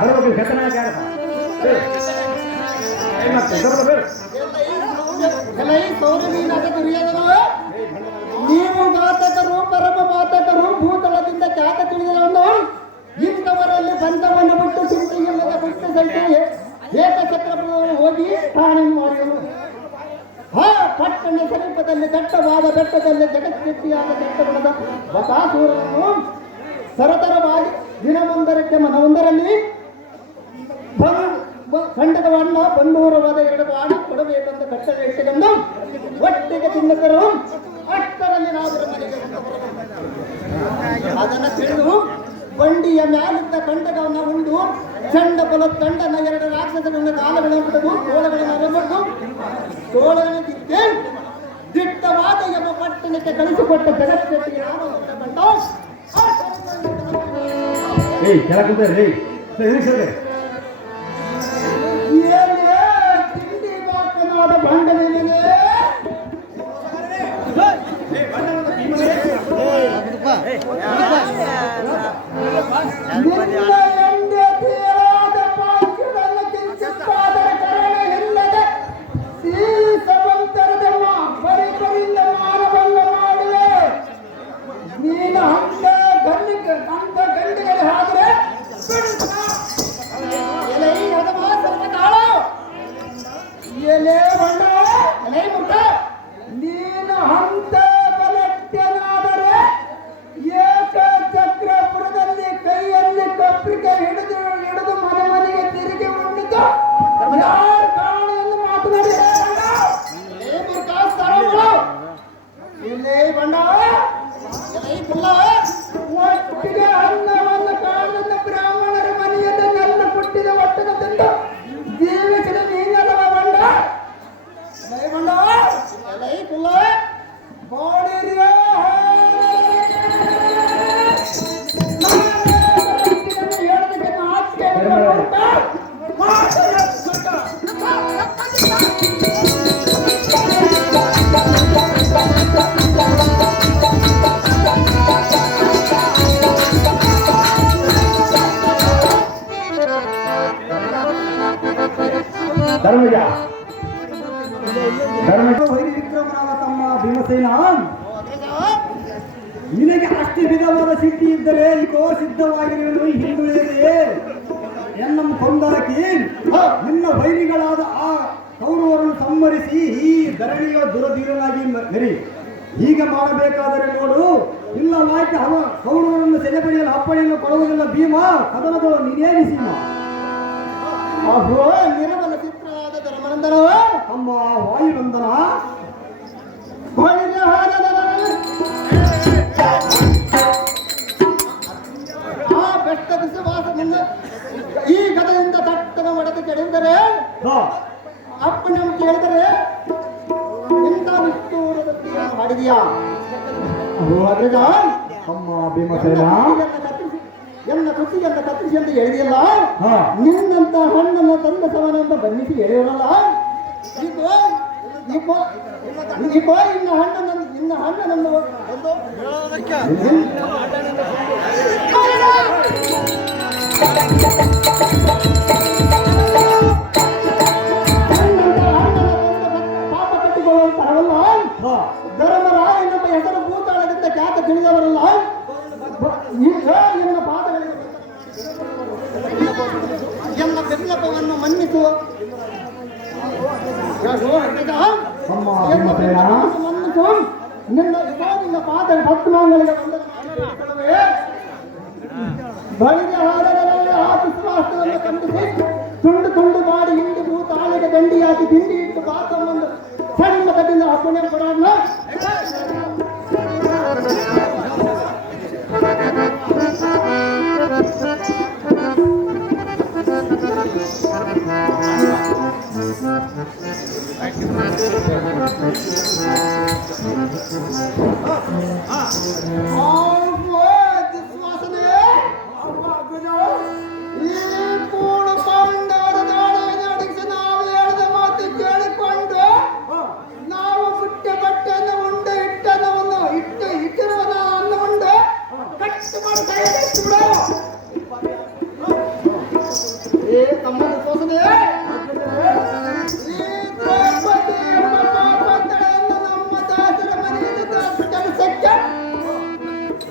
ಬರಬೇಕು ಕೆತ್ತನಾಗ ನೀವು ಘಾತಕರು ಪರಮ ಘಾತಕರು ಭೂತಳದಿಂದ ಖ್ಯಾತ ತಿಳಿದವನು ಇಂಥವರಲ್ಲಿ ಬಂಧವನ್ನು ಬಿಟ್ಟು ಚಿಂತೆಯಿಲ್ಲದ ಬಿಟ್ಟು ಸಂಖ್ಯೆ ಏಕಚಕ್ರವನ್ನು ಹೋಗಿ ಠಾಣೆ ಮಾಡಿದನು. ಪಟ್ಟಣ ಸಮೀಪದಲ್ಲಿ ದಟ್ಟವಾದ ಬೆಟ್ಟದಲ್ಲಿ ಜಗತ್ಕೃತಿಯಾದ ದಟ್ಟಗುಣದ ಬಕಾಸೂರನನ್ನು ಸರತರವಾಗಿ ದಿನವೊಂದರಕ್ಕೆ ಮನವೊಂದರಲ್ಲಿ ಖಂಡಕವನ್ನ ಬಂದೂರವಾದ 2 ಬಾಣ ಕೊಡಬೇಕೆಂದು ಕಟ್ಟಡ ಇಟ್ಟುಕೊಂಡು ಒಟ್ಟಿಗೆ ತಿನ್ನಕರು ಅಷ್ಟರಲ್ಲಿ ನಾವು ಮನೆಗೆ ಅದನ್ನು ತಿಳಿದು ಬಂಡಿಯ ಮ್ಯಾಲಿದ್ದ ಖಂಡಕವನ್ನು ಉಂಡು ಚಂಡ ಬಲ ತಂಡನ 2 ರಾಕ್ಷಸಗಳನ್ನು ಕಾಲಗಳನ್ನು ಬಿಡದು ತೋಳಗಳನ್ನು ಅರಬಟ್ಟು ತೋಳಗಳನ್ನು ತಿದ್ದೆ ದಿಟ್ಟವಾದ ಎಂಬ ಪಟ್ಟಣಕ್ಕೆ ಕಳಿಸಿಕೊಟ್ಟ ಜಗತ್ಕೃತಿಗೆ ತಿಂಡಿ ಬಾಕನಾದ ಬಂಡನೇನೆ ನೀನು ಹಂತ ಬಲತ್ಯನಾದರೆ ಏಕಚಕ್ರಪುರದಲ್ಲಿ ಕೈಯಲ್ಲಿ ಕಪ್ಪಿಗೆ ಹಿಡಿದು ಮನೆ ಮನೆಗೆ ತಿರುಗಿ ಉಂಡಿತು ಯಾರು ಕಾರಣವನ್ನು ಮಾತನಾಡಿದರೆ ಬಂಡ ಒಟ್ಟಿಗೆ ಅನ್ನವನ್ನು ಕಾರಣದ ಬ್ರಾಹ್ಮಣರ ಮನೆಯಲ್ಲಿ ನನ್ನ ಹುಟ್ಟಿದ ಒಟ್ಟದ ತಂದು ಜೀವಿಸಿದ ನೀನಲ್ಲವ ಬಂಡ ಬಂಡ ವಿಕ್ರಮನಾದ ತಮ್ಮ ಭೀಮಸೇನ, ನಿನಗೆ ಅಷ್ಟು ವಿಧವಾದ ಸಿದ್ಧಿ ಇದ್ದರೆ ಈಗೋ ಸಿದ್ಧವಾಗಿರುವುದು ಹಿಂದುಳಿದೆ ಎನ್ನನ್ನು ಕೊಂದಾಕಿ ನಿನ್ನ ವೈರಿಗಳಾದ ಆ ಕೌರವರನ್ನು ಸಂಹರಿಸಿ ಈ ಧರಣಿಯ ದುರಧೀರನಾಗಿ ಮೆರಿ. ಹೀಗೆ ಮಾಡಬೇಕಾದರೆ ನೋಡು, ಇಲ್ಲವಾಯ್ತು ಕೌರವರನ್ನು ಸೆರೆಪಡೆಯಲು ಅಪ್ಪಣೆಯನ್ನು ಕೊಡುವುದಿಲ್ಲ ಭೀಮ. ಕದನದಳು ನೀನೇನು ಸೀಮ. ನಿರ್ಮಲ ಚಿತ್ರವಾದ ಧರ್ಮನಂದನ ಅಮ್ಮ ವಾಯುನಂದನ ಆ ಬೆಟ್ಟ ವಿಶ್ವಾಸದಿಂದ ಈ ಗದೆಯಿಂದ ತಟ್ಟನ ಒಡೆದು ಕೆಡಿದರೆ ಅಪ್ಪನ ಕೇಳಿದರೆ ಎಂತ ವಿಷ್ಣುರದಲ್ಲಿ ಮಾಡಿದೆಯಾ ಅಮ್ಮ ಭೀಮಸೇನ ಎನ್ನ ಕೃತಿಯನ್ನು ಕತ್ತಿಸಿ ಅಂತ ಹೇಳಿದೆಯಲ್ಲ, ನಿನ್ನಂತ ಹಣ್ಣನ್ನು ತಂದ ಸವನಂತ ಬನ್ನಿಸಿ ಹೇಳಿರಲ್ಲ. ಇನ್ನ ಹಣ್ಣನನ್ನು ಪಾಪ ಕಟ್ಟಿಕೊಳ್ಳುವಂತರವಲ್ಲ. ಧರ್ಮರಾಯ ನಮ್ಮ ಹೆಸರು ಭೂತಾಳದಿಂದ ಖ್ಯಾತ ತಿಳಿದವರಲ್ಲ. ಎನ್ನ ಪಾದಗಳಿಗೆ ಎನ್ನ ಬೆಲ್ಲಪವನ್ನು ಮನ್ನಿಸುವ ನಿನ್ನ ಪಾದ ಭಕ್ತಮಾಂಗಲಿಗೆ ಬಳಿಗೆ ಆ ವಿಶ್ವಾಸವನ್ನು ಖಂಡಿಸಿ ತುಂಡು ತುಂಡು ಮಾಡಿ ಹಿಂಡಿ ಭೂತಾಳಿಗೆ ದಂಡಿಯಾಗಿ ತಿಂಡಿ ಇಟ್ಟು ಪಾತ್ರವನ್ನು ಸಣ್ಣ ಕಟ್ಟಿಂದ ಅಪ್ಪಣೆ ಕೊಡೋಣ.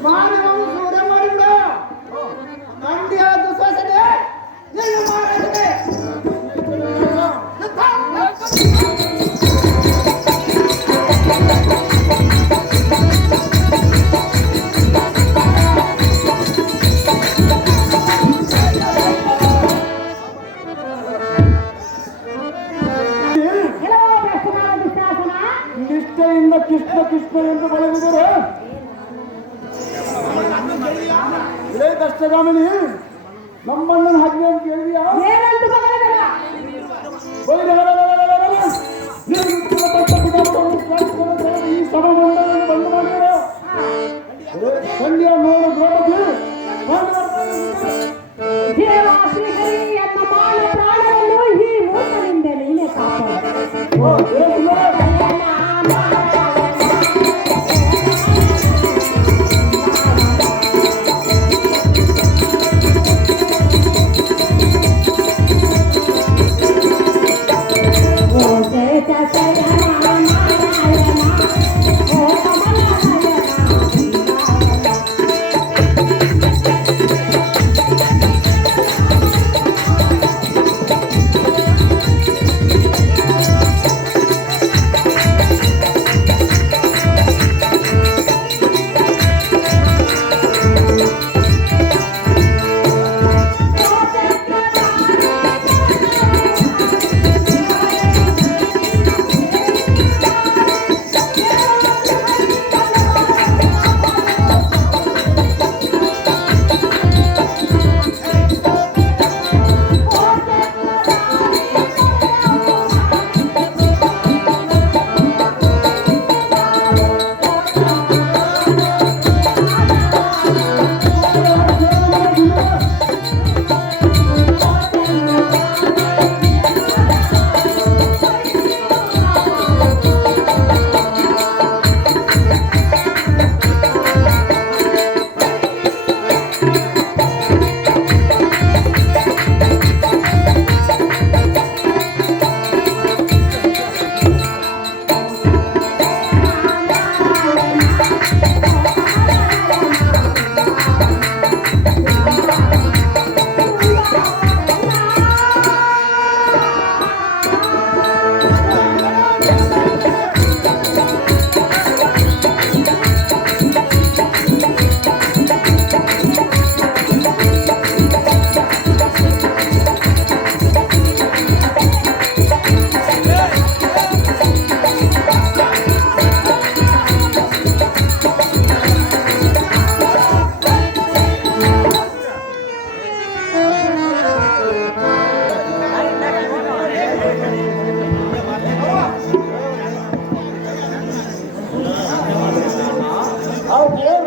ಮಾನವನು ಸೂರ್ಯ ಮಾಡಿಬಿಡು ಮಂಡ್ಯದ ಸೊಸೆಗೆ ನೀನು ಮಾರಾಟದೆ ನಿಷ್ಠೆಯಿಂದ ಕೃಷ್ಣ ಕೃಷ್ಣ ಎಂದು ಬರೆದಿದ್ದಾರೆ. ಇದೇ ಕಷ್ಟಗಾಮಿನಿ ನಮ್ಮಣ್ಣನ ಹಾಗೆ ಅಂತ ಕೇಳಿದ್ಯಾ? ಈ ಸಭಾಮಂಡಲವನ್ನು ಬಂದು ಮಾಡಿದ್ದಾರೆ. ಸಂಧ್ಯಾ ನೋಡು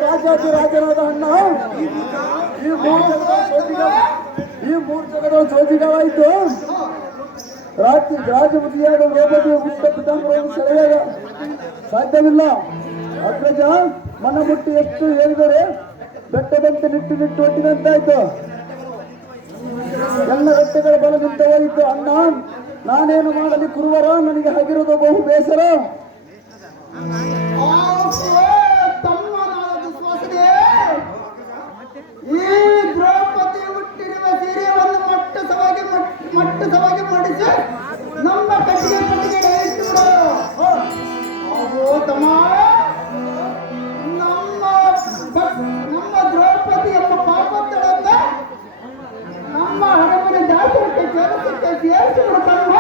ದ್ರೌಪದಿ ರಾಜನಾದ ಅಣ್ಣ ಈ ಮೂರು ಜಗದ ಸೋಜಿಗವಾಯಿತು. ರಾಜಮುದಿಯಾದ ದ್ರೌಪದಿಯ ಪುಟ್ಟ ಪಿತಾಂಬರವನ್ನು ಸೆಳೆಯಾಗ ಸಾಧ್ಯವಿಲ್ಲ. ಅಗ್ರಜ ಮನಮುಟ್ಟಿ ಎಷ್ಟು ಹೇಳಿದರೆ ಬೆಟ್ಟದಂತೆ ನಿಟ್ಟು ನಿಟ್ಟು ಒಟ್ಟಿದಂತಾಯ್ತು. ಎಲ್ಲ ರಟ್ಟೆಗಳ ಬಲದಿಂದ ಹೋಯಿತು. ಅಣ್ಣ ನಾನೇನು ಮಾಡಲಿ ಕುರುವರ, ನನಗೆ ಆಗಿರೋದು ಬಹು ಬೇಸರ. ಈ ದ್ರೌಪದಿ ಹುಟ್ಟಿರುವ ಸೀರೆಯನ್ನು ಮಟ್ಟಸವಾಗಿ ಮಾಡಿಸಿ ನಮ್ಮ ಕಟ್ಟಿಗೆ ಇಟ್ಟು ತಮ್ಮ ನಮ್ಮ ದ್ರೌಪದಿ ಎಂಬ ಪಾಪತ್ತಳನ್ನ ನಮ್ಮ ಹರಮನೆ ದಾಸರಕ್ಕೆ ಕೆಲಸಕ್ಕೆ ಸೇರಿಸಿಬಿಡುತ್ತಲ್ವ.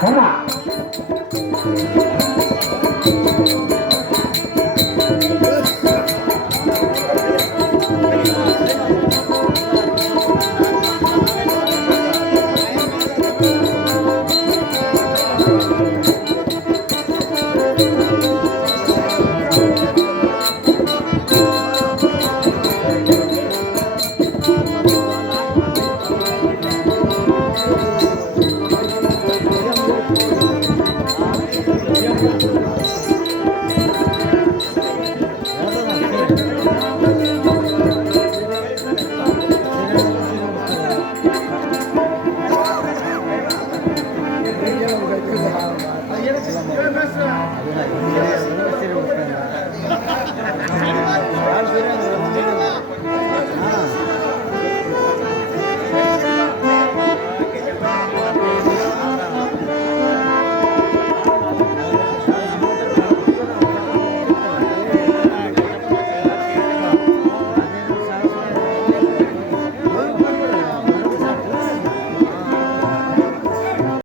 ಕನ್ನ ಕೃಷ್ಣ